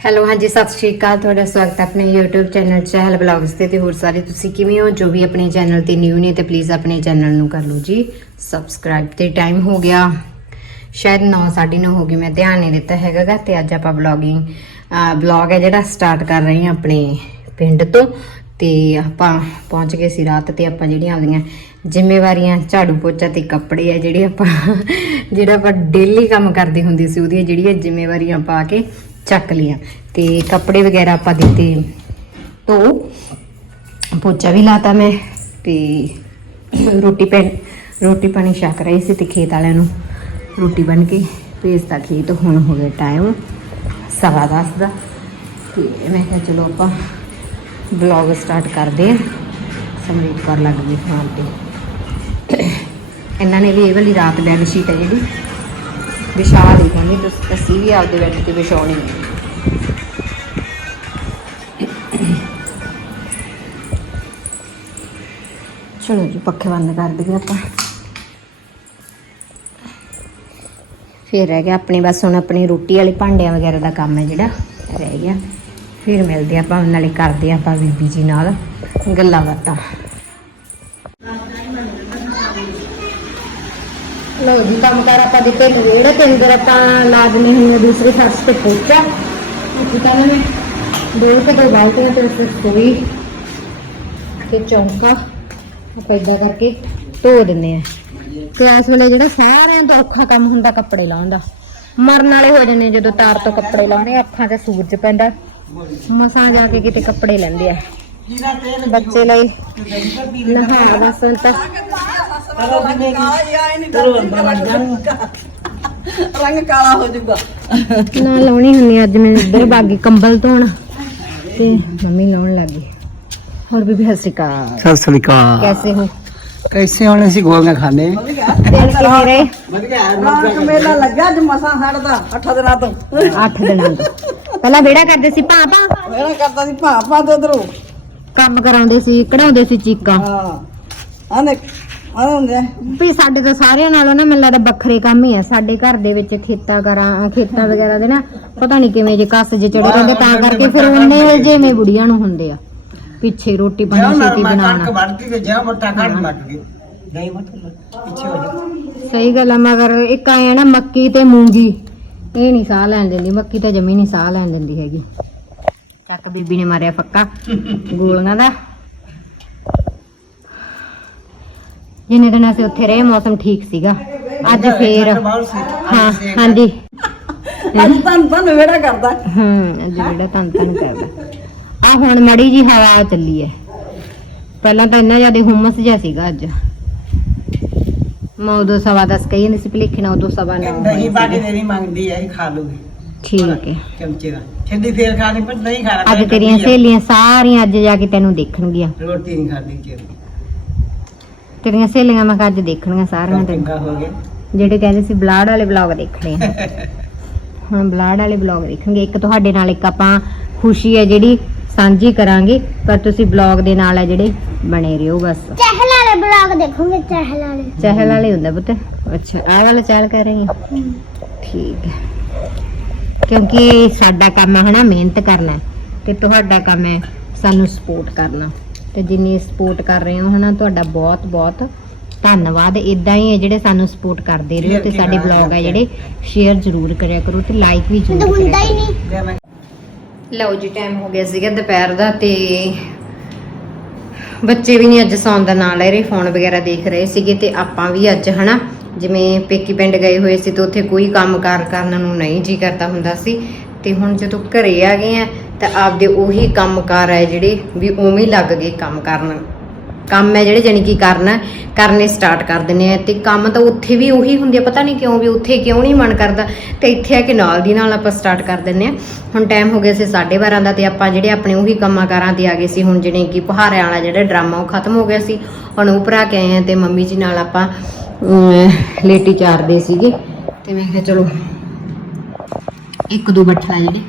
Hello, ਹਾਂਜੀ, ਸਤਿ ਸ਼੍ਰੀ ਅਕਾਲ। ਤੁਹਾਡਾ ਸਵਾਗਤ ਹੈ ਆਪਣੇ YouTube ਚੈਨਲ ਚਹਿਲ ਬਲੌਗਸ ਤੇ ਤੇ ਹੋਰ ਸਾਰੇ ਤੁਸੀਂ ਕਿਵੇਂ ਹੋ? ਜੋ ਵੀ ਆਪਣੇ ਚੈਨਲ ਤੇ ਨਿਊ ਨੇ ਤੇ ਪਲੀਜ਼ ਆਪਣੇ ਚੈਨਲ ਨੂੰ ਕਰ ਲਓ ਜੀ। ਸਬਸਕ੍ਰਾਈਬ ਤੇ ਟਾਈਮ ਹੋ ਗਿਆ। ਸ਼ਾਇਦ 9:30 ਹੋ ਗਈ ਮੈਂ ਧਿਆਨ ਨਹੀਂ ਦਿੱਤਾ ਹੈਗਾਗਾ ਤੇ ਅੱਜ ਆਪਾਂ ਬਲੌਗਿੰਗ ਬਲੌਗ ਹੈ ਜਿਹੜਾ ਸਟਾਰਟ ਕਰ ਰਹੇ ਹਾਂ ਆਪਣੇ ਪਿੰਡ ਤੋਂ। ਤੇ ਆਪਾਂ ਪਹੁੰਚ ਗਏ ਸੀ ਰਾਤ ਤੇ ਆਪਾਂ ਜਿਹੜੀਆਂ ਆਪਦੀਆਂ ਜ਼ਿੰਮੇਵਾਰੀਆਂ, ਝਾੜੂ ਪੋਚਾ ਤੇ ਕੱਪੜੇ ਆ ਜਿਹੜੇ ਆਪਾਂ ਜਿਹੜਾ ਆਪਾਂ ਡੇਲੀ ਕੰਮ ਕਰਦੇ ਹੁੰਦੇ ਸੀ, ਉਹਦੀਆਂ ਜਿਹੜੀਆਂ ਜ਼ਿੰਮੇਵਾਰੀਆਂ ਪਾ ਕੇ ਚੱਕ ਲਿਆ ਤੇ ਕੱਪੜੇ ਵਗੈਰਾ ਆਪਾਂ ਦਿੱਤੇ ਧੋ, ਪੋਚਾ ਵੀ ਲਾਤਾ ਮੈਂ ਤੇ ਰੋਟੀ ਪੈ, ਰੋਟੀ ਪਾਣੀ ਛਕ ਰਹੀ ਸੀ ਤੇ ਖੇਤ ਵਾਲਿਆਂ ਨੂੰ ਰੋਟੀ ਬਣ ਕੇ ਭੇਜਤਾ ਖੇਤ, ਹੁਣ ਹੋ ਗਿਆ ਟਾਈਮ ਸਵਾ ਦਸ ਦਾ। ਤੇ ਮੈਂ ਕਿਹਾ ਚਲੋ ਆਪਾਂ ਬਲੌਗ ਸਟਾਰਟ ਕਰਦੇ ਹਾਂ। ਸਮਰੀਤ ਕਰ ਲੱਗ ਗਈ ਖਾਣ ਤੇ। ਇਹਨਾਂ ਨੇ ਵੀ ਇਹ ਵਾਲੀ ਰਾਤ ਬੈੱਡ ਸ਼ੀਟ ਹੈ ਜਿਹੜੀ ਵਿਛਾ ਲਈ ਕਹਿੰਦੀ ਤੁਸੀਂ ਅਸੀਂ ਵੀ ਆਪਦੇ ਬੈੱਡ ਤੇ ਵਿਛਾਉਣੀ ਚਲੋ ਜੀ, ਪੱਖੇ ਬੰਦ ਕਰ ਦਈਏ ਆਪਾਂ। ਫਿਰ ਰਹਿ ਗਿਆ ਆਪਣੀ, ਬਸ ਹੁਣ ਆਪਣੀ ਰੋਟੀ ਵਾਲੇ ਭਾਂਡਿਆਂ ਵਗੈਰਾ ਦਾ ਕੰਮ ਹੈ ਜਿਹੜਾ, ਰਹਿ ਗਿਆ। ਫਿਰ ਮਿਲਦੇ ਆਪਾਂ, ਨਾਲੇ ਕਰਦੇ ਆਪਾਂ ਬੀਬੀ ਜੀ ਨਾਲ ਗੱਲਾਂ ਬਾਤਾਂ। ਲੋ ਜੀ ਕੰਮ ਕਰ ਆਪਾਂ ਦਿੱਤੇ ਨਵੇੜੇ ਤੇ ਅੰਦਰ ਆਪਾਂ ਲਾਜ਼ਮੀ ਹੁੰਦੇ ਦੂਸਰੇ ਫਰਸ਼ ਤੇ ਪੋਚਾ ਕਿਤਾ ਨੇ ਦੋ ਤੇ ਦੋ ਬਾਲਟੀਆਂ ਤੇ ਉਸ ਕੋਈ ਤੇ ਚੌਂਕਾ ਆਪਾਂ ਏਦਾਂ ਕਰਕੇ ਧੋ ਦਿੰਦੇ ਆ ਕਲਾਸ ਵੇਲੇ ਜਿਹੜਾ ਸਾਰਿਆਂ ਦਾ ਔਖਾ ਕੰਮ ਹੁੰਦਾ ਕੱਪੜੇ ਲਾਉਣ ਦਾ। ਮਰਨ ਵਾਲੇ ਹੋ ਜਾਂਦੇ ਜਦੋਂ ਤਾਰ ਤੋਂ ਕੱਪੜੇ ਲਾਉਣੇ ਅੱਖਾਂ ਤੇ ਸੂਰਜ ਪੈਂਦਾ। ਮਸਾਂ ਜਾ ਕੇ ਕਿਤੇ ਕੱਪੜੇ ਲੈਂਦੇ ਆ। ਬੱਚੇ ਲਈ ਨਹਾ ਬਸਨ ਤਾਂ ਰੰਗ ਕਾਲਾ ਹੋ ਜਾਊਗਾ। ਨਾ ਲਾਉਣੀ ਹੁੰਦੀ ਆ, ਅੱਜ ਮੈਂ ਇੱਧਰ ਬਾਗੀ ਕੰਬਲ ਧੋਣ ਤੇ ਮੰਮੀ ਲਾਉਣ ਲੱਗੀ ਹੋਰ ਬੀਬੀ ਸਤਿ ਸ਼੍ਰੀ ਅਕਾਲ। ਸਤਿ ਸ੍ਰੀ ਅਕਾਲ। ਕੈਸੇ ਹੋ? ਕੈਸੇ ਹੁਣ ਅਸੀਂ ਗੋਲੀਆਂ ਖਾਣੇ ਦਿਨ ਕਿਵੇਂ ਰਹੇ? ਰੌਣਕ ਮੇਲਾ ਲੱਗਾ ਅੱਜ ਮਸਾਂ ਹੜਦਾ 8 ਦਿਨਾਂ ਤੋਂ। 8 ਦਿਨਾਂ ਤੋਂ। ਪਹਿਲਾਂ ਵਿਹੜਾ ਕਰਦੇ ਸੀ ਭਾ ਭਾ ਮੇਰਾ ਕਰਦਾ ਸੀ ਭਾ ਭਾ ਤੇ ਉਧਰੋਂ। ਕੰਮ ਕਰਾਉਂਦੇ ਸੀ ਕਢਾਉਂਦੇ ਸੀ ਚੀਕਾਂ। ਹਾਂ। ਆਨੇ ਵੀ ਸਾਡੇ ਤਾਂ ਸਾਰਿਆਂ ਨਾਲੋਂ ਨਾ ਮੈਨੂੰ ਲੱਗਦਾ ਵੱਖਰੇ ਕੰਮ ਹੀ ਆ। ਸਾਡੇ ਘਰ ਦੇ ਵਿੱਚ ਖੇਤਾਂ ਕਰਾਂ ਖੇਤਾਂ ਵਗੈਰਾ ਦੇ ਨਾ ਪਤਾ ਨਹੀਂ ਕਿਵੇਂ ਜੇ ਕੱਸ ਜੇ ਚੜੇ ਰਹਿੰਦੇ ਤਾਂ ਕਰਕੇ ਫਿਰ ਉਹਨੇ ਜਿਵੇਂ ਬੁੜੀਆਂ ਨੂੰ ਹੁੰਦੇ ਆ। ਪਿੱਛੇ ਰੋਟੀ ਪਾਣੀ ਛੇਤੀ ਬਣਾਉਣਾ। ਵੱਢ ਕੇ ਜਾ ਮੋਟਾ ਕੱਢ ਲੱਗ ਗਈ ਨਹੀਂ ਮਤ ਪਿੱਛੇ ਹੋ ਜਾ ਸਹੀ ਗੱਲ ਆ ਮਗਰ ਇੱਕ ਆਇਆ ਨਾ ਮੱਕੀ ਤੇ ਮੂੰਗੀ। ਇਹ ਨਹੀਂ ਸਾਹ ਲੈਣ ਦਿੰਦੀ ਮੱਕੀ ਤਾਂ ਜਮੀ ਨਹੀਂ ਸਾਹ ਲੈਣ ਦਿੰਦੀ ਹੈਗੀ। ਚੱਕ ਬੀਬੀ ਨੇ ਮਾਰਿਆ ਫੱਕਾ ਗੋਲੀਆਂ ਦਾ। ਜਿੰਨੇ ਦਿਨ ਅਸੀਂ ਉੱਥੇ ਰਹੇ ਮੌਸਮ ਠੀਕ ਸੀਗਾ। ਅੱਜ ਫੇਰ ਹਾਂ ਹਾਂਜੀ। ਅੱਜ ਤਾਂ ਤਾਂ ਵੇੜਾ ਕਰਦਾ। ਹੂੰ ਅੱਜ ਜਿਹੜਾ ਤਨ ਤਨ ਕਰਦਾ। ਆ ਹੁਣ ਮੜੀ ਜੀ ਹਵਾ ਚੱਲੀ ਐ। ਪਹਿਲਾਂ ਤਾਂ ਇੰਨਾ ਜ਼ਿਆਦਾ ਹੁਮਸ ਜਿਹਾ ਸੀਗਾ ਅੱਜ। ਮੈਂ ਉਦੋਂ ਸਵਾ ਦਸ ਕਹੀ ਨਹੀਂ ਸੀ ਭਲੇਖੇ ਨਾਲ ਉਦੋਂ ਸਵਾ ਨੌ ਹੋਏ ਦਹੀਂ ਪਾ ਕੇ। ਦੇਣੀ ਮੰਗਦੀ ਹੈ ਖਾ ਲੂਗੀ। ਠੀਕ ਹੈ ਚਮਚੇ ਦਾ। ਠੰਡੀ ਫੇਰ ਖਾ ਲਈ ਪਰ ਨਹੀਂ ਖਾਣਾ ਅੱਜ ਤੇਰੀਆਂ ਸਹੇਲੀਆਂ ਸਾਰੀਆਂ ਅੱਜ ਜਾ ਕੇ ਤੈਨੂੰ ਦੇਖਣਗੀਆਂ। ਰੋਟੀ ਨਹੀਂ ਖਾਦੀ ਚਿਰ ਤੇਰੀਆਂ ਸਹੇਲੀਆਂ ਮੈਂ ਕਿਹਾ ਅੱਜ ਦੇਖਣੀਆਂ ਸਾਰੀਆਂ ਤੈਨੂੰ ਚੰਗਾ ਹੋ ਗਿਆ। ਜਿਹੜੇ ਕਹਿੰਦੇ ਸੀ ਬਲਾੜ ਵਾਲੇ ਬਲੌਗ ਦੇਖਣੇ ਆ। ਹੁਣ ਬਲਾੜ ਵਾਲੇ ਬਲੌਗ ਦੇਖਾਂਗੇ ਇੱਕ ਤੁਹਾਡੇ ਨਾਲ ਇੱਕ ਆਪਾਂ ਖੁਸ਼ੀ ਹੈ ਜਿਹੜੀ ਸਾਂਝੀ ਕਰਾਂਗੇ ਪਰ ਤੁਸੀਂ ਬਲੌਗ ਦੇ ਨਾਲ ਹੈ ਜਿਹੜੇ ਬਣੇ ਰਹੋ ਬਸ। ਚਹਿਲ ਵਾਲੇ ਬਲੌਗ ਦੇਖੋਗੇ ਚਹਿਲ ਵਾਲੇ। ਚਹਿਲ ਵਾਲੇ ਹੁੰਦਾ ਪੁੱਤ। ਅੱਛਾ ਆਹ ਵਾਲਾ ਚਹਿਲ ਕਰ ਰਹੀ ਹਾਂ। ਠੀਕ ਹੈ। ਕਿਉਂਕਿ ਸਾਡਾ ਕੰਮ ਹੈ ਹਨਾ ਮਿਹਨਤ ਕਰਨਾ ਤੇ ਤੁਹਾਡਾ ਕੰਮ ਹੈ ਸਾਨੂੰ ਸਪੋਰਟ ਕਰਨਾ। ਤੇ ਜਿੰਨੀ ਸਪੋਰਟ ਕਰ ਰਹੇ ਹੋ ਹਨਾ ਤੁਹਾਡਾ ਬਹੁਤ ਬਹੁਤ ਧੰਨਵਾਦ। ਇਦਾਂ ਹੀ ਹੈ ਜਿਹੜੇ ਸਾਨੂੰ ਸਪੋਰਟ ਕਰਦੇ ਰਹੋ ਤੇ ਸਾਡੇ ਬਲੌਗ ਹੈ ਜਿਹੜੇ ਸ਼ੇਅਰ ਜ਼ਰੂਰ ਕਰਿਆ ਕਰੋ ਤੇ ਲਾਈਕ ਵੀ ਜ਼ਰੂਰ ਕਰਿਆ ਹੁੰਦਾ ਹੀ ਕਰੋ। ਨਹੀਂ। ਲਓ ਜੀ ਟਾਈਮ ਹੋ ਗਿਆ ਸੀਗਾ ਦੁਪਹਿਰ ਦਾ ਤੇ ਬੱਚੇ ਵੀ ਨਹੀਂ ਅੱਜ ਸੌਣ ਦਾ ਨਾਂ ਲੈ ਰਹੇ ਫੋਨ ਵਗੈਰਾ ਦੇਖ ਰਹੇ ਸੀਗੇ ਤੇ ਆਪਾਂ ਵੀ ਅੱਜ ਹਨਾ ਜਿਵੇਂ ਪੇਕੀ ਪਿੰਡ ਗਏ ਹੋਏ ਸੀ ਤੇ ਉੱਥੇ ਕੋਈ ਕੰਮਕਾਰ ਕਰਨ ਨੂੰ ਨਹੀਂ ਜੀ ਕਰਦਾ ਹੁੰਦਾ ਸੀ। ਤੇ ਹੁਣ ਜਦੋਂ ਘਰੇ ਆ ਗਏ ਆ, ਤਾਂ ਆਪਦੇ ਉਹੀ ਕੰਮਕਾਰ ਹੈ ਜਿਹੜੇ ਵੀ ਉਵੇਂ ਲੱਗ ਗਏ ਕੰਮ ਕਰਨ। ਕੰਮ ਹੈ ਜਿਹੜੇ ਜਾਣੀ ਕਿ ਕਰਨਾ, ਕਰਨੇ ਸਟਾਰਟ ਕਰ ਦਿੰਨੇ ਆ ਤੇ ਕੰਮ ਤਾਂ ਉੱਥੇ ਵੀ ਉਹੀ ਹੁੰਦੇ ਆ, ਪਤਾ ਨਹੀਂ ਕਿਉਂ ਵੀ ਉੱਥੇ ਕਿਉਂ ਨਹੀਂ ਮਨ ਕਰਦਾ, ਤੇ ਇੱਥੇ ਆ ਕੇ ਨਾਲ ਦੀ ਨਾਲ ਆਪਾਂ ਸਟਾਰਟ ਕਰ ਦਿੰਨੇ ਆ। ਹੁਣ ਟਾਈਮ ਹੋ ਗਿਆ ਸੀ 12:30 ਦਾ ਤੇ ਆਪਾਂ ਜਿਹੜੇ ਆਪਣੇ ਉਹੀ ਕੰਮਾਂ ਕਾਰਾਂ ਤੇ ਆ ਗਏ ਸੀ, ਹੁਣ ਜਿਹੜੇ ਕਿ ਪਹਾੜਿਆਂ ਵਾਲਾ ਜਿਹੜਾ ਡਰਾਮਾ ਉਹ ਖਤਮ ਹੋ ਗਿਆ ਸੀ, ਹੁਣ ਉਹ ਭਰਾ ਕੇ ਆਏ ਆ ਤੇ ਮੰਮੀ ਜੀ ਨਾਲ ਆਪਾਂ ਲੇਟੀ ਚਾਰਦੇ ਸੀਗੇ। ਤੇ ਮੈਂ ਕਿਹਾ ਚਲੋ ਇੱਕ ਦੋ ਬੱਠਲਾ ਜਿਹੜੇ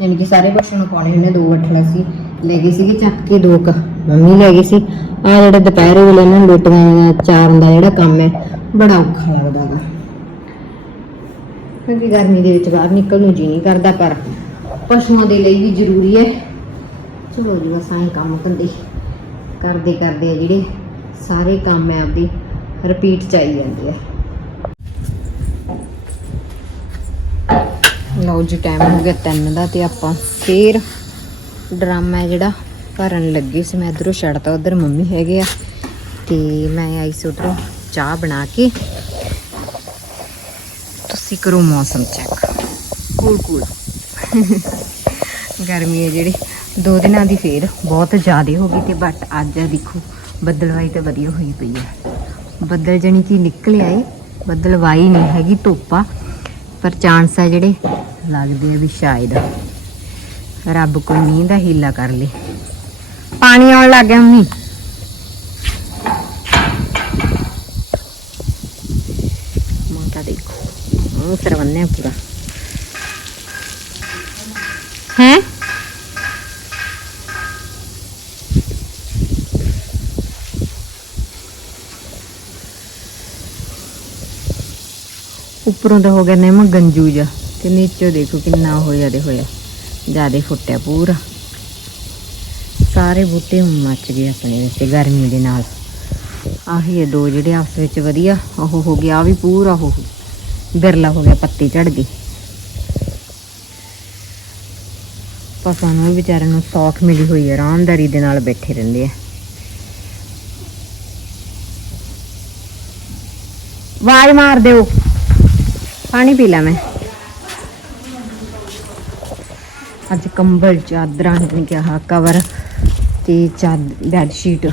ਯਾਨੀ ਕਿ ਸਾਰੇ ਬੱਚਿਆਂ ਨੂੰ ਪਾਉਣੇ ਹੁੰਦੇ ਦੋ ਬੱਠਲਾ ਸੀ, ਲੈ ਗਏ ਸੀਗੇ ਚੱਕ ਕੇ ਦੋ ਕ, ਮੰਮੀ ਲੈ ਗਈ ਸੀ। ਆ ਜਿਹੜੇ ਦੁਪਹਿਰੇ ਵੇਲੇ ਇਹਨਾਂ ਨੂੰ, ਰੋਟੀਆਂ ਚਾਰਨ ਦਾ ਜਿਹੜਾ ਕੰਮ ਹੈ, ਬੜਾ ਔਖਾ ਲੱਗਦਾ ਗਾ ਕਿਉਂਕਿ ਗਰਮੀ ਦੇ ਵਿੱਚ ਬਾਹਰ ਨਿਕਲਣ ਨੂੰ ਜੀ ਨਹੀਂ ਕਰਦਾ, ਪਰ ਪਸ਼ੂਆਂ ਦੇ ਲਈ ਵੀ ਜ਼ਰੂਰੀ ਹੈ। ਚਲੋ ਜੀ, ਬਸ ਐਂ ਕੰਮ ਕਰਦੇ ਕਰਦੇ ਕਰਦੇ ਆ ਜਿਹੜੇ, ਸਾਰੇ ਕੰਮ ਹੈ ਆਪਦੀ ਰਿਪੀਟ ਚ ਆਈ ਜਾਂਦੇ ਆ। ਲਓ ਜੀ ਟਾਈਮ ਹੋ ਗਿਆ 3 ਦਾ ਤੇ ਆਪਾਂ ਫੇਰ ਡਰਾਮਾ ਹੈ ਜਿਹੜਾ ਭਰਨ ਲੱਗੀ ਸੀ। ਮੈਂ ਇਧਰੋਂ ਛੱਡਤਾ ਉਧਰ ਮੰਮੀ ਹੈਗੇ ਆ ਤੇ ਮੈਂ ਆਈ ਸੀ ਉਧਰੋਂ ਚਾਹ ਬਣਾ ਕੇ। ਤੁਸੀਂ ਕਰੋ ਮੌਸਮ ਚੈੱਕ ਕੂਲ ਕੂਲ ਗਰਮੀ ਹੈ ਜਿਹੜੀ। ਦੋ ਦਿਨਾਂ ਦੀ ਫੇਰ ਬਹੁਤ ਜ਼ਿਆਦਾ ਹੋ ਗਈ ਤੇ ਬਟ ਅੱਜ ਆ ਦੇਖੋ ਬੱਦਲਵਾਈ ਤੇ ਵਧੀਆ ਹੋਈ ਪਈ ਹੈ। ਬੱਦਲ ਜਣੀ ਕੀ ਨਿਕਲ ਆਏ ਬੱਦਲਵਾਈ ਨਹੀਂ ਹੈਗੀ ਧੁੱਪਾ ਪਰ ਚਾਂਸ ਆ ਜਿਹੜੇ ਲੱਗਦੇ ਆ ਵੀ ਸ਼ਾਇਦ ਰੱਬ ਕੋਈ ਮੀਂਹ ਦਾ ਹੀਲਾ ਕਰ ਲੇ। ਪਾਣੀ ਆਉਣ ਲੱਗ ਗਿਆ ਮੰਮੀ। ਮਾਤਾ ਦੇਖੋ ਉਹ ਸਰਵੰਨੇ ਪੂਰਾ। ਉੱਪਰੋਂ ਤਾਂ ਹੋ ਗਿਆ ਨਿੰਮ ਗੰਜੂ ਜਾ ਤੇ ਨੀਚੇ ਦੇਖੋ ਕਿੰਨਾ ਹੋ ਜਾਦੇ ਹੋਇਆ। ਜਿਆਦੇ ਫੁੱਟਿਆ ਪੂਰਾ। ਸਾਰੇ ਬੂਟੇ ਮੱਚ ਗਏ ਆਪਣੇ ਵਿੱਚ ਗਰਮੀ ਦੇ ਨਾਲ। ਆਹੀ ਇਹ ਦੋ ਜਿਹੜੇ ਆਪਸ ਵਿੱਚ ਵਧੀਆ, ਉਹ ਹੋ ਗਿਆ ਆ ਵੀ ਪੂਰਾ ਉਹ। ਬਿਰਲਾ ਹੋ ਗਿਆ, ਪੱਤੀ ਝੜ ਗਈ। ਪਸਾਂ ਨੂੰ ਵੀ ਵਿਚਾਰਿਆਂ ਨੂੰ ਸੌਖ ਮਿਲੀ ਹੋਈ ਹੈ ਆਰਾਮਦਾਰੀ ਦੇ ਨਾਲ ਬੈਠੇ ਰਹਿੰਦੇ ਆ। ਆਵਾਜ਼ ਮਾਰ ਦਿਓ। ਪਾਣੀ ਪੀ ਲਾ ਮੈਂ। ਅੱਜ ਕੰਬਲ, ਚਾਦਰਾਂ ਨੇ ਕਿਹਾ ਕਵਰ ਤੇ ਚਾਦ ਬੈੱਡ ਸ਼ੀਟ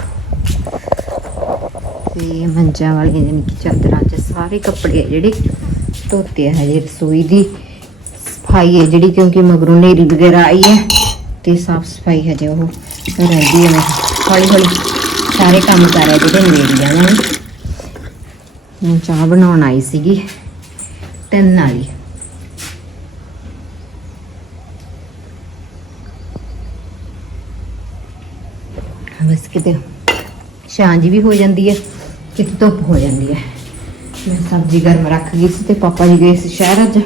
ਤੇ ਮੰਜਾਂ ਵਾਲੀਆਂ ਨੇ ਕਿ ਚਾਦਰਾਂ ਚ ਸਾਰੇ ਕੱਪੜੇ ਜਿਹੜੇ ਧੋਤੇ ਆ, ਹਜੇ ਰਸੋਈ ਦੀ ਸਫ਼ਾਈ ਹੈ ਜਿਹੜੀ, ਕਿਉਂਕਿ ਮਗਰੋਂ ਨੇਰੀ ਵਗੈਰਾ ਆਈ ਹੈ ਤੇ ਸਾਫ਼ ਸਫ਼ਾਈ ਹਜੇ ਉਹ ਰਹਿੰਦੀ ਹੈ ਹੌਲੀ ਹੌਲੀ ਸਾਰੇ ਕੰਮ ਕਰ ਰਹੇ ਜਿਹੜੇ ਨੇੜੀ ਜਾਵਾਂਗੇ ਮੈਂ ਚਾਹ ਬਣਾਉਣ ਆਈ ਸੀਗੀ। ਤਿੰਨ ਵਾਲੀ ਬਸ ਕਿਤੇ ਸ਼ਾਂਜੀ ਵੀ ਹੋ ਜਾਂਦੀ ਹੈ ਕਿਤੇ ਧੁੱਪ ਹੋ ਜਾਂਦੀ ਹੈ ਮੈਂ ਸਬਜ਼ੀ ਗਰਮ ਰੱਖ ਗਈ ਸੀ ਤੇ ਪਾਪਾ ਜੀ ਗਏ ਸੀ ਸ਼ਹਿਰ ਅੱਜ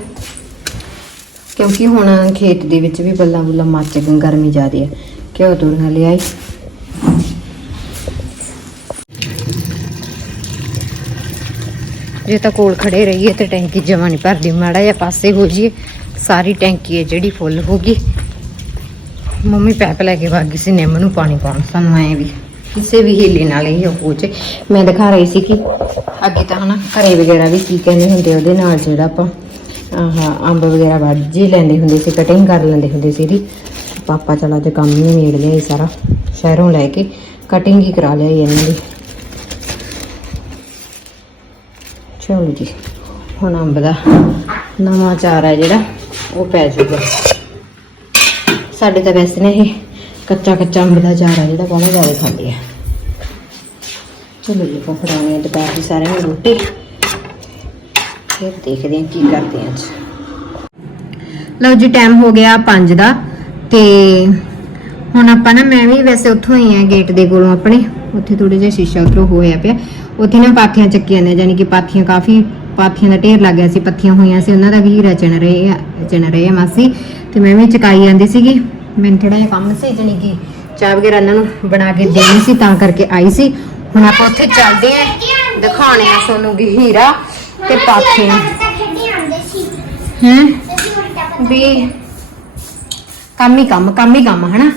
ਕਿਉਂਕਿ ਹੁਣ ਖੇਤ ਦੇ ਵਿੱਚ ਵੀ ਬੱਲਾ ਬੁੱਲਾ ਮੱਚ ਗਏ ਗਰਮੀ ਜ਼ਿਆਦੀ ਹੈ ਘਿਓ ਤੋੜਨਾ ਲਿਆਈ ਜੇ ਤਾਂ ਕੋਲ ਖੜੇ ਰਹੀਏ ਤੇ ਟੈਂਕੀ ਜਮਾ ਨਹੀਂ ਭਰਦੀ, ਮਾੜਾ ਜਿਹਾ ਪਾਸੇ ਹੋ ਜਾਈਏ। ਸਾਰੀ ਟੈਂਕੀ ਹੈ ਜਿਹੜੀ ਫੁੱਲ ਹੋ ਗਈ। ਮੰਮੀ ਪੈਪ ਲੈ ਕੇ ਵਗ ਸੀ, ਨਿੰਮ ਨੂੰ ਪਾਣੀ ਪਾਉਣ। ਸਾਨੂੰ ਐ ਵੀ ਕਿਸੇ ਵੀ ਹੀਲੇ ਨਾਲ ਇਹ ਹੋ ਜੇ ਮੈਂ ਦਿਖਾ ਰਹੀ ਸੀ ਕਿ ਅੱਗੇ ਤਾਂ ਹਨਾ ਘਰੇ ਵਗੈਰਾ ਵੀ ਕੀ ਕਹਿੰਦੇ ਹੁੰਦੇ ਉਹਦੇ ਨਾਲ ਜਿਹੜਾ ਆਪਾਂ, ਆਹ, ਅੰਬ ਵਗੈਰਾ ਵੱਢ ਹੀ ਲੈਂਦੇ ਹੁੰਦੇ ਸੀ ਕਟਿੰਗ ਕਰ ਲੈਂਦੇ ਹੁੰਦੇ ਸੀ ਇਹਦੀ। ਪਾਪਾ ਚਲਾ ਅੱਜ ਕੰਮ ਹੀ ਨੇੜ ਲਿਆ ਇਹ ਸਾਰਾ, ਸ਼ਹਿਰੋਂ ਲੈ ਕੇ ਕਟਿੰਗ ਹੀ ਕਰਾ ਲਿਆ ਇਹਨਾਂ ਦੀ। ਚਲੋ ਜੀ। ਹੁਣ ਅੰਬ ਦਾ ਨਵਾਂ ਚਾਰ ਹੈ ਜਿਹੜਾ, ਉਹ ਪੈ ਜਾਊਗਾ। ਸਾਡੇ ਤਾਂ ਵੈਸੇ ਨੇ ਇਹ ਕੱਚਾ ਕੱਚਾ ਅੰਬ ਦਾ ਚਾਰ ਹੈ ਜਿਹੜਾ ਬਹੁਤ ਜ਼ਿਆਦਾ ਖਾਂਦੇ ਆ। ਚਲੋ ਜੀ, ਆਪਾਂ ਫੜਾਉਣੇ ਆ ਦੁਪਹਿਰ ਦੀ ਸਾਰਿਆਂ ਨੂੰ ਰੋਟੀ। ਫਿਰ ਦੇਖਦੇ ਹਾਂ ਕੀ ਕਰਦੇ ਹਾਂ ਅੱਜ। ਲਓ ਜੀ ਟਾਈਮ ਹੋ ਗਿਆ 5 ਦਾ ਤੇ ਹੁਣ ਆਪਾਂ ਨਾ, ਮੈਂ ਵੀ ਵੈਸੇ ਉੱਥੋਂ ਹੀ ਆ ਗੇਟ ਦੇ ਕੋਲੋਂ ਆਪਣੇ। ਉੱਥੇ ਥੋੜਾ ਜਿਹਾ ਸ਼ੀਸ਼ਾ ਉਤਰੋ ਹੋਇਆ ਪਿਆ। ਉੱਥੇ ਨਾ ਪਾਥੀਆਂ ਚੱਕੀਆਂ ਨੇ ਯਾਨੀ ਕਿ ਪਾਥੀਆਂ ਕਾਫੀ, ਪਾਥੀਆਂ ਦਾ ਢੇਰ ਲੱਗ ਗਿਆ ਸੀ, ਪੱਥੀਆਂ ਹੋਈਆਂ ਸੀ, ਉਹਨਾਂ ਦਾ ਵੀ ਰਚਣ ਰਹੇ ਆ ਰਹੇ ਆ ਮਾਸੀ। ਤੇ ਮੈਂ ਵੀ ਚਕਾਈ ਜਾਂਦੀ ਸੀਗੀ। ਮੈਨੂੰ ਥੋੜਾ ਜਿਹਾ ਕੰਮ ਸੀ, ਜਾਣੀ ਕਿ ਚਾਹ ਵਗੈਰਾ ਇਹਨਾਂ ਨੂੰ ਬਣਾ ਕੇ ਦੇਣੀ ਸੀ, ਤਾਂ ਕਰਕੇ ਆਈ ਸੀ। ਹੁਣ ਆਪਾਂ ਉੱਥੇ ਚੱਲਦੇ ਆਂ ਦਿਖਾਉਣੇ ਆ ਸੋਨੂੰ ਕੀ ਹੀਰਾ ਤੇ ਪਾਥੇ ਖੇਡੀ ਵੀ ਕੰਮ ਹੀ ਕੰਮ ਕੰਮ ਹੀ ਕੰਮ, ਹਨਾ?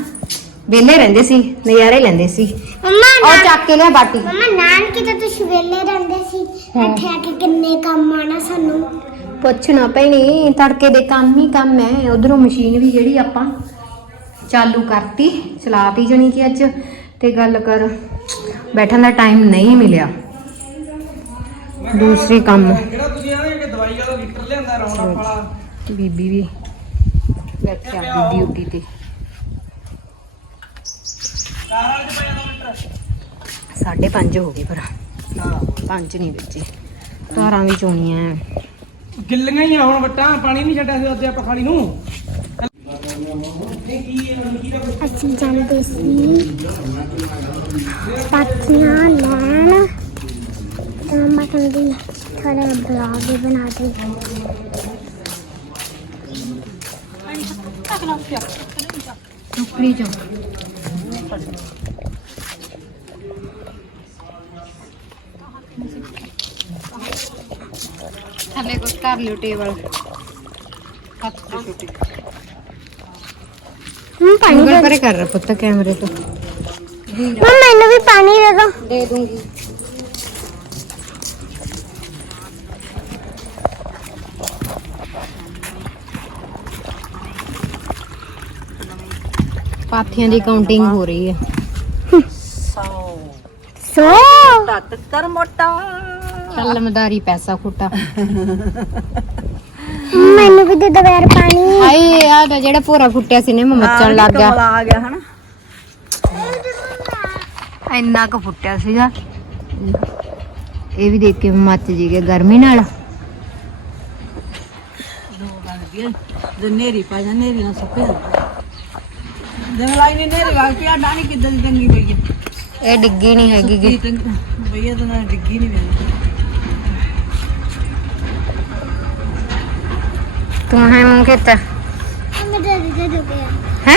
ਵਿਹਲੇ ਰਹਿੰਦੇ ਸੀ ਨਜ਼ਾਰੇ ਲੈਂਦੇ ਸੀ। ਮੰਮਾ ਔਰ ਚੱਕ ਕੇ ਲਿਆ ਬਾਟੀ। ਮੰਮਾ ਨਾਨਕੇ ਤਾਂ ਤੁਸੀਂ ਵੇਲੇ ਰਹਿੰਦੇ ਸੀ। ਹਾਂ। ਇੱਥੇ ਆ ਕੇ ਕਿੰਨੇ ਕੰਮ ਆਣਾ ਸਾਨੂੰ। ਪੁੱਛਣਾ ਪੈਣੀ ਤੜਕੇ ਦੇ ਕੰਮ ਹੀ ਕੰਮ ਹੈ ਉਧਰੋਂ ਮਸ਼ੀਨ ਵੀ ਜਿਹੜੀ ਆਪਾਂ ਚਾਲੂ ਕਰਤੀ ਚਲਾਤੀ ਜਣੀ ਕਿ ਅੱਜ। ਤੇ ਗੱਲ ਕਰ ਬੈਠਣ ਦਾ ਟਾਈਮ ਨਹੀਂ ਮਿਲਿਆ। ਦੂਸਰੇ ਕੰਮ। ਜਿਹੜਾ ਤੁਸੀਂ ਆਨੇ ਕਿ ਦਵਾਈ ਵਾਲਾ ਲੀਟਰ ਲਿਆਂਦਾ ਰੌਣਾ ਵਾਲਾ? ਬੀਬੀ ਵੀ ਬੈਠੀ ਆਪਦੀ ਡਿਊਟੀ ਤੇ ਕਾਰ ਵਾਲੇ ਚ ਪਿਆ 2 ਲੀਟਰ ਸਾਢੇ ਪੰਜ ਹੋ ਗਏ ਪਰ ਹਾਂ ਪੰਜ ਨਹੀਂ ਬੱਚੇ ਤਾਰਾਂ ਵੀ ਚੋਣੀਆਂ। ਗਿੱਲੀਆਂ ਹੀ ਆ ਹੁਣ ਵਟਾਂ ਪਾਣੀ ਨਹੀਂ ਛੱਡਿਆ ਸੀ ਉੱਤੇ ਆਪਾਂ ਖਾਲੀ ਨੂੰ। ਅਸੀਂ ਜਾਂਦੇ ਸੀ ਪੱਤੀਆਂ ਲੈਣ। ਤਾਂ ਮੈਂ ਕਹਿੰਦੀ ਥੋੜਾ ਬਲੌਗ ਵੀ ਬਣਾ ਦੇ। ਟੁਕੜੀ ਚੋਂ ਥੱਲੇ ਕੁਝ ਕਰ ਲਿਓ ਟੇਬਲ। ਹੱਥ ਤੇ ਛੋਟੀ। ਮੰਮਾ ਪਾਣੀ ਪਰੇ ਕਰ ਰ ਪੁੱਤ ਕੈਮਰੇ ਤੋਂ। ਮੰਮਾ ਮੈਨੂੰ ਵੀ ਪਾਣੀ ਦੇ ਦੋ। ਦੇ ਦੂੰਗੀ। ਪਾਥੀਆਂ ਦੀ ਕਾਊਂਟਿੰਗ ਹੋ ਰਹੀ ਹੈ। ਸੋ। ਟੱਟ ਕਰ ਮੋਟਾ ਕਲਮਦਾਰੀ ਪੈਸਾ ਖੁੱਟਾ। ਮੈਨੂੰ ਵੀ ਦੇ ਦੋ ਯਾਰ ਪਾਣੀ। ਹਾਏ ਆ ਤਾਂ ਜਿਹੜਾ ਭੋਰਾ ਫੁੱਟਿਆ ਸੀ ਨੇ ਮੱਚਣ ਲੱਗ ਗਿਆ। ਕਮਲਾ ਆ ਗਿਆ ਹਨਾ? ਇੰਨਾ ਕੁ ਫੁੱਟਿਆ ਸੀਗਾ। ਇਹ ਵੀ ਦੇਖ ਕੇ ਮੱਚ ਜੀ ਗਿਆ ਗਰਮੀ ਨਾਲ। ਜੇ ਨੇਰੀ ਪਾ ਜਾ ਨੇਰੀ ਨਾਲ ਸੁੱਕ ਜੰਗਲਾਈ ਨੇ ਨੇਰੀ ਵਾਲ ਪਿਆ ਡਾਣੀ ਕਿੱਦਾਂ ਦੀ ਟੰਗੀ ਪਈ ਹੈ ਇਹ ਡਿੱਗੀ ਨਹੀਂ ਹੈਗੀ ਗੀ। ਕੀ ਟੰਗੀ ਭਈਆ ਤਾਂ ਨਾਲ ਡਿੱਗੀ ਨਹੀਂ ਵੇਂਦੀ ਤੂੰ ਹੈ ਮੂੰਹ ਕੀਤਾ ਮੈਂ ਦੇ ਦੇ ਦੇ ਹੈ?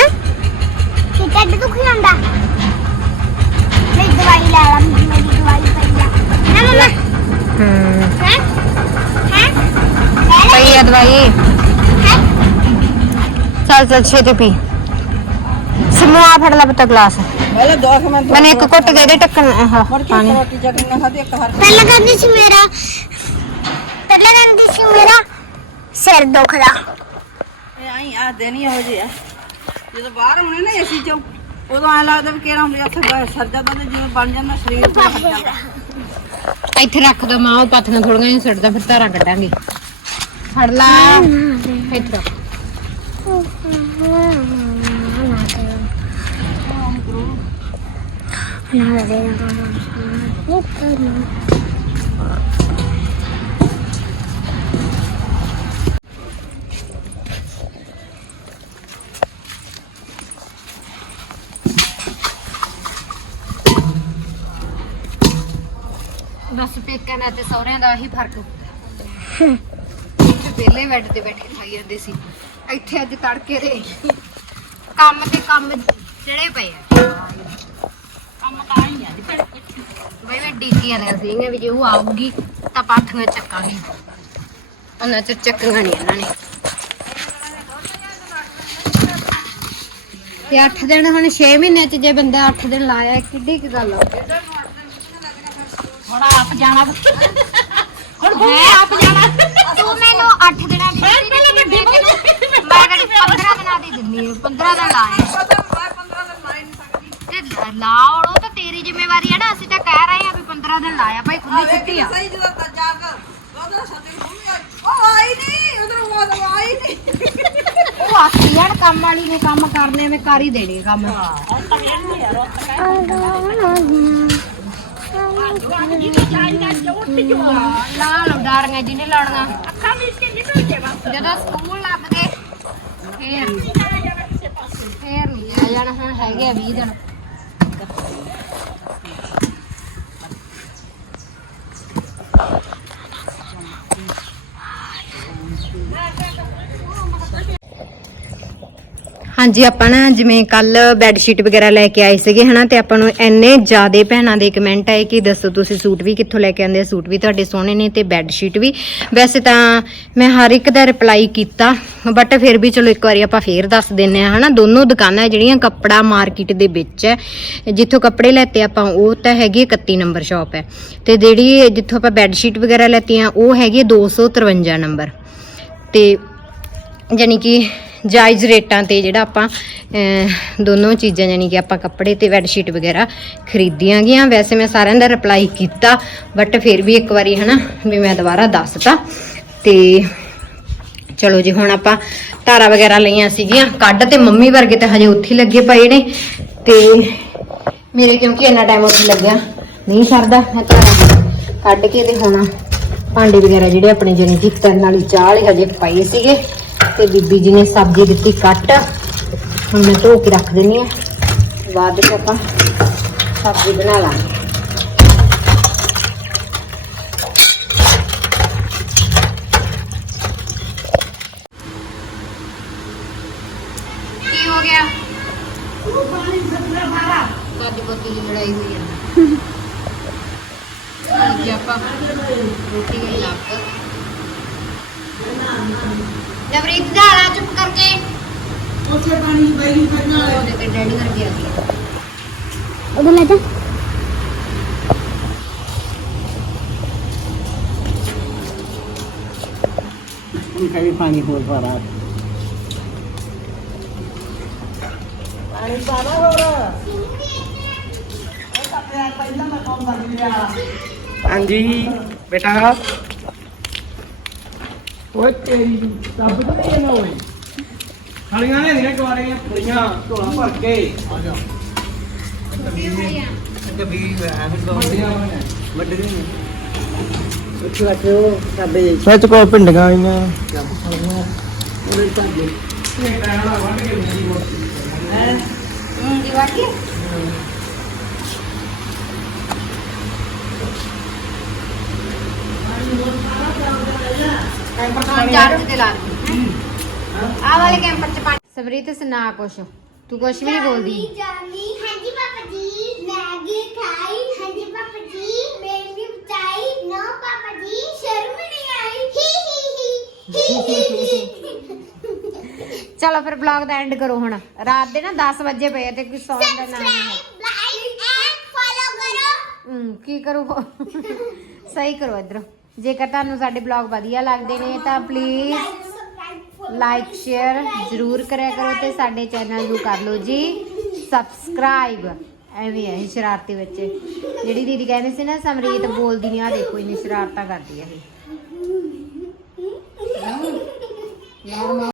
ਕਿ ਕੱਢ ਦੁਖ ਜਾਂਦਾ ਮੈਂ ਦਵਾਈ ਲੈ ਲਾ ਮੇਰੀ ਦਵਾਈ ਪਈ ਆ। ਨਾ ਮਮਾ? ਹੂੰ ਹੈ? ਹੈ? ਪਈ ਆ ਦਵਾਈ। ਚੱਲ ਚੱਲ ਛੇਤੀ ਪੀ। ਸਿਮੂ ਆ ਫੜ ਲੈ ਪੁੱਤ ਗਲਾਸ। ਪਹਿਲੇ ਮਿੰਟ ਮੈਨੂੰ ਇੱਕ ਘੁੱਟ ਦੇ ਦੇ ਢੱਕਣ ਆਹ। ਪਾਣੀ। ਰੋਟੀ ਇੱਕ ਹਰ ਪਹਿਲਾਂ ਕਹਿੰਦੀ ਸੀ ਮੇਰਾ ਪਹਿਲਾਂ ਕਹਿੰਦੀ ਸੀ ਮੇਰਾ ਸਿਰ ਦੁਖਦਾ। ਇਹ ਆਈ ਆ ਦੇਣੀ ਹੋ ਜੇ ਆ। ਜਦੋਂ ਬਾਹਰ ਹੋਣੇ ਨਾ ਏਸੀ ਚੋਂ ਉਦੋਂ ਐ ਲੱਗਦਾ ਵੀ ਕਿਹੜਾ ਹੁੰਦੀ ਬਸ ਸਰ ਜਾਂਦਾ ਤੇ ਜਿਵੇਂ ਬਣ ਜਾਂਦਾ ਸਰੀਰ ਇੱਥੇ ਰੱਖ ਦੋ ਮਾਂ ਉਹ ਪੱਥੀਆਂ ਥੋੜੀਆਂ ਜਿਹੀਆਂ ਸੁੱਟਦਾ ਫਿਰ ਧਾਰਾਂ ਕੱਢਾਂਗੇ। ਫੜ ਲਾ। ਇੱਥੇ ਰੱਖ। ਬਸ ਪੇਕਿਆਂ ਦਾ ਤੇ ਸਹੁਰਿਆਂ ਦਾ ਹੀ ਫ਼ਰਕ। ਹੁੰਦਾ ਵਿਹਲੇ ਬੈੱਡ ਤੇ ਬੈਠੇ ਖਾਈ ਜਾਂਦੇ ਸੀ। ਇੱਥੇ ਅੱਜ ਤੜਕੇ ਦੇ ਕੰਮ ਤੇ ਕੰਮ ਜਿਹੜੇ ਪਏ ਆ ਕੰਮ ਤਾਂ ਹੀ ਆ ਬਈ ਮੈਂ ਡੀਕੀ ਆਲੇ ਸੀਗੇ ਵੀ ਜੇ ਉਹ ਆਊਗੀ ਤਾਂ ਪਾਥੀਆਂ ਚੱਕਾਂਗੇ। ਉਹਨਾਂ ਚ ਚੱਕੀਆਂ ਨਹੀਂ ਇਹਨਾਂ ਨੇ। ਤੇ 8 ਦਿਨ ਹੁਣ 6 ਮਹੀਨੇ ਚ ਜੇ ਬੰਦਾ 8 ਦਿਨ ਲਾਇਆ ਕਿੱਡੀ ਕੀ ਗੱਲ ਆ। ਹੁਣ ਆਪ ਜਾਣਾ। ਹੁਣ ਹੈ ਆਪ ਜਾਣਾ। ਤੂੰ ਮੈਨੂੰ 8 ਦਿਨਾਂ ਦੀ ਪਹਿਲਾਂ ਵੱਡੀ ਮੈਂ ਕਹਿੰਦੀ 15 ਦਿਨਾਂ ਦੀ ਦਿੰਦੀ ਹਾਂ 15 ਦਿਨ ਲਾਏ ਤੇ ਲਾ- ਲਾਉਣ ਤਾਂ ਤੇਰੀ ਜ਼ਿੰਮੇਵਾਰੀ ਹੈ ਨਾ ਅਸੀਂ ਤਾਂ ਕਹਿ ਰਹੇ ਹਾਂ 15 ਦਿਨ ਲਾਇਆ ਭਾਈ ਖੁੱਲੀ ਛੁੱਟੀ ਆ। ਸਹੀ ਜਦੋਂ ਤਾਂ ਜਾ ਕੇ ਉਹਦਾ ਸੱਤੇ ਘੁੰਮ ਉਹ ਆਈ ਨਹੀਂ ਉਧਰ ਉਹ ਆਈ ਨਹੀਂ। ਉਹ ਆਖੀ ਯਾਰ ਕੰਮ ਵਾਲੀ ਨੇ ਕੰਮ ਕਰਨੇ ਮੈਂ ਕਰ ਹੀ ਦੇਣੇ ਕੰਮ। ਲਾ ਲਓ ਡਾਰੀਆਂ ਜਿਹਨੇ ਅੱਖਾਂ ਵਿੱਚ ਜਦੋਂ ਸਕੂਲ ਲੱਗ ਗਏ ਫੇਰ ਫੇਰ ਨਹੀਂ ਆ ਜਾਣਾ ਹੁਣ ਹੈਗੇ ਆ 20 ਦਿਨ। ਹਾਂਜੀ, ਆਪਾਂ ਨਾ ਜਿਵੇਂ ਕੱਲ ਬੈੱਡ ਸ਼ੀਟ ਵਗੈਰਾ ਲੈ ਕੇ ਆਏ ਸੀਗੇ, ਹਨਾ, ਤੇ ਆਪਾਂ ਨੂੰ ਇੰਨੇ ਜ਼ਿਆਦੇ ਭੈਣਾਂ ਦੇ ਕਮੈਂਟ ਆਏ ਕਿ ਦੱਸੋ ਤੁਸੀਂ ਸੂਟ ਵੀ ਕਿੱਥੋਂ ਲੈ ਕੇ ਆਂਦੇ ਆ, ਸੂਟ ਵੀ ਤੁਹਾਡੇ ਸੋਹਣੇ ਨੇ ਤੇ ਬੈੱਡ ਸ਼ੀਟ ਵੀ। ਵੈਸੇ ਤਾਂ ਮੈਂ ਹਰ ਇੱਕ ਦਾ ਰਿਪਲਾਈ ਕੀਤਾ ਬਟ ਫਿਰ ਵੀ ਚਲੋ ਇੱਕ ਵਾਰੀ ਆਪਾਂ ਫੇਰ ਦੱਸ ਦਿੰਨੇ ਆ ਹਨਾ, ਦੋਨੋਂ ਦੁਕਾਨਾਂ ਜਿਹੜੀਆਂ ਕੱਪੜਾ ਮਾਰਕੀਟ ਦੇ ਵਿੱਚ ਹੈ, ਜਿੱਥੋਂ ਕੱਪੜੇ ਲੈਤੇ ਆਪਾਂ, ਉਹ ਤਾਂ ਹੈਗੀ 31 ਨੰਬਰ ਸ਼ਾਪ ਹੈ। ਤੇ ਜਿਹੜੀ ਜਿੱਥੋਂ ਆਪਾਂ ਬੈੱਡ ਸ਼ੀਟ ਵਗੈਰਾ ਲੈਤੀਆਂ, ਉਹ ਹੈਗੀ 253 ਨੰਬਰ। ਤੇ ਜਾਨੀ ਕਿ ਜਾਇਜ਼ ਰੇਟਾਂ ਤੇ ਜਿਹੜਾ ਆਪਾਂ ਦੋਨੋਂ ਚੀਜ਼ਾਂ ਜਾਨੀ ਕਿ ਆਪਾਂ ਕੱਪੜੇ ਤੇ ਬੈੱਡ ਸ਼ੀਟ ਵਗੈਰਾ ਖਰੀਦੀਆਂ ਗਈਆਂ। ਵੈਸੇ ਮੈਂ ਸਾਰਿਆਂ ਦਾ ਰਿਪਲਾਈ ਕੀਤਾ ਬਟ ਫਿਰ ਵੀ ਇੱਕ ਵਾਰੀ ਹਨਾ, ਵੀ ਮੈਂ ਦੁਬਾਰਾ ਦੱਸਤਾ। ਤੇ ਚਲੋ ਜੀ, ਹੁਣ ਆਪਾਂ ਧਾਰਾ ਵਗੈਰਾ ਲਈਆਂ ਸੀਗੀਆਂ। ਕੱਢ ਤੇ ਮੰਮੀ ਵਰਗੇ ਤੇ ਹਜੇ ਉੱਥੇ ਹੀ ਲੱਗੇ ਪਏ ਨੇ। ਤੇ ਮੇਰੇ ਕਿਉਂਕਿ ਇੰਨਾ ਟਾਈਮ ਉੱਥੇ ਲੱਗਿਆ ਨਹੀਂ ਸਰਦਾ, ਮੈਂ ਧਾਰਾ ਕੱਢ ਕੇ ਤੇ ਹੁਣ ਭਾਂਡੇ ਵਗੈਰਾ ਜਿਹੜੇ ਆਪਣੇ ਜਾਨੀ ਕਿ ਤਰਨ ਵਾਲੀ ਚਾਹ ਵਾਲੇ ਹਜੇ ਪਏ ਸੀਗੇ। ਤੇ ਬੀਬੀ ਜੀ ਨੇ ਸਬਜ਼ੀ ਦਿੱਤੀ ਕੱਟ। ਹੁਣ ਮੈਂ ਧੋ ਕੇ ਰੱਖ ਦਿੰਨੀ ਆ। ਬਾਅਦ ਵਿੱਚ ਆਪਾਂ ਸਬਜ਼ੀ ਬਣਾ ਲਾਂਗੇ। ਗਿਆ? ਸਾਡੀ ਪੋਤੀ ਦੀ ਲੜਾਈ ਹੋਈ ਹੈ ਅੱਜ ਆਪਾਂ? ਰੋਟੀ ਗਈ ਲੱਗ ਜਬਰੀਤ ਦਾ ਆਲਾ ਚੁੱਪ ਕਰਕੇ ਉੱਥੇ ਪਾਣੀ ਪਈ ਕਰਨਾ ਉਹਦੇ ਤੇ ਡੈਡੀ ਕਰਕੇ ਆ ਗਈ ਉਧਰ ਲੈ ਜਾ उनका भी पानी हो पा रहा ਪਾਣੀ ਪਾਣਾ ਹੋਰ ਉਹ ਤਾਂ ਪਿਆ ਪਹਿਲਾਂ ਮੈਂ ਕੰਮ ਕਰ ਲਿਆ हाँ जी बेटा ਓਏ ਤੇਰੀ ਸਭ ਤੋਂ ਇਹ ਨਾ ਹੋਏ ਖਾਲੀਆਂ ਨੇ ਦੀਆਂ ਕੁਆਰੀਆਂ ਕੁੜੀਆਂ ਢੋਲਾ ਭਰ ਕੇ। ਆ ਜਾ। ਸੱਚ ਕੋ ਪਿੰਡੀਆਂ ਆਈਆਂ। ਉਹਦੇ ਹੂੰ ਹਾਂ ਚਾਰ ਤੇ ਲਾ ਆ ਵਾਲੇ ਕੈਂਪਰ ਚ ਪਾਣੀ ਸਮਰੀਤ ਸੁਣਾ ਕੁਛ ਤੂੰ ਕੁਛ ਵੀ ਨਹੀਂ ਬੋਲਦੀ। ਜਾਨੀ ਹਾਂਜੀ ਪਾਪਾ ਜੀ ਮੈਗੀ ਖਾਈ ਹਾਂਜੀ ਪਾਪਾ ਜੀ ਮੈਗੀ ਬਚਾਈ ਨੋ ਪਾਪਾ ਜੀ ਸ਼ਰਮ ਨਹੀਂ ਆਈ। ਹੀ ਹੀ ਹੀ ਹੀ ਹੀ ਚਲੋ ਫਿਰ ਬਲੌਗ ਦਾ ਐਂਡ ਕਰੋ ਹੁਣ। ਰਾਤ ਦੇ ਨਾ 10 ਵਜੇ ਪਏ ਤੇ ਕੋਈ ਸੌਣ ਦਾ ਨਾਮ ਨਹੀਂ ਹੈ। ਲਾਈਕ ਐਂਡ ਫੋਲੋ ਕਰੋ। ਹਮ, ਕੀ ਕਰੂ? ਸਹੀ ਕਰੋ ਇਧਰ। ਜੇਕਰ ਤੁਹਾਨੂੰ ਸਾਡੇ ਬਲੌਗ ਵਧੀਆ ਲੱਗਦੇ ਨੇ ਤਾਂ ਪਲੀਜ਼ ਲਾਈਕ ਸ਼ੇਅਰ ਜ਼ਰੂਰ ਕਰਿਆ ਕਰੋ ਤੇ ਸਾਡੇ ਚੈਨਲ ਨੂੰ ਕਰ ਲਓ ਜੀ। ਸਬਸਕ੍ਰਾਈਬ ਐਵੇਂ ਹੈ ਇਹ ਸ਼ਰਾਰਤੀ ਬੱਚੇ। ਜਿਹੜੀ ਦੀਦੀ ਕਹਿੰਦੇ ਸੀ ਨਾ ਸਮਰੀਤ ਬੋਲਦੀ ਨਹੀਂ ਆ ਦੇਖੋ ਇਹਨੇ ਸ਼ਰਾਰਤਾਂ ਕਰਦੀ ਆ। ਇਹ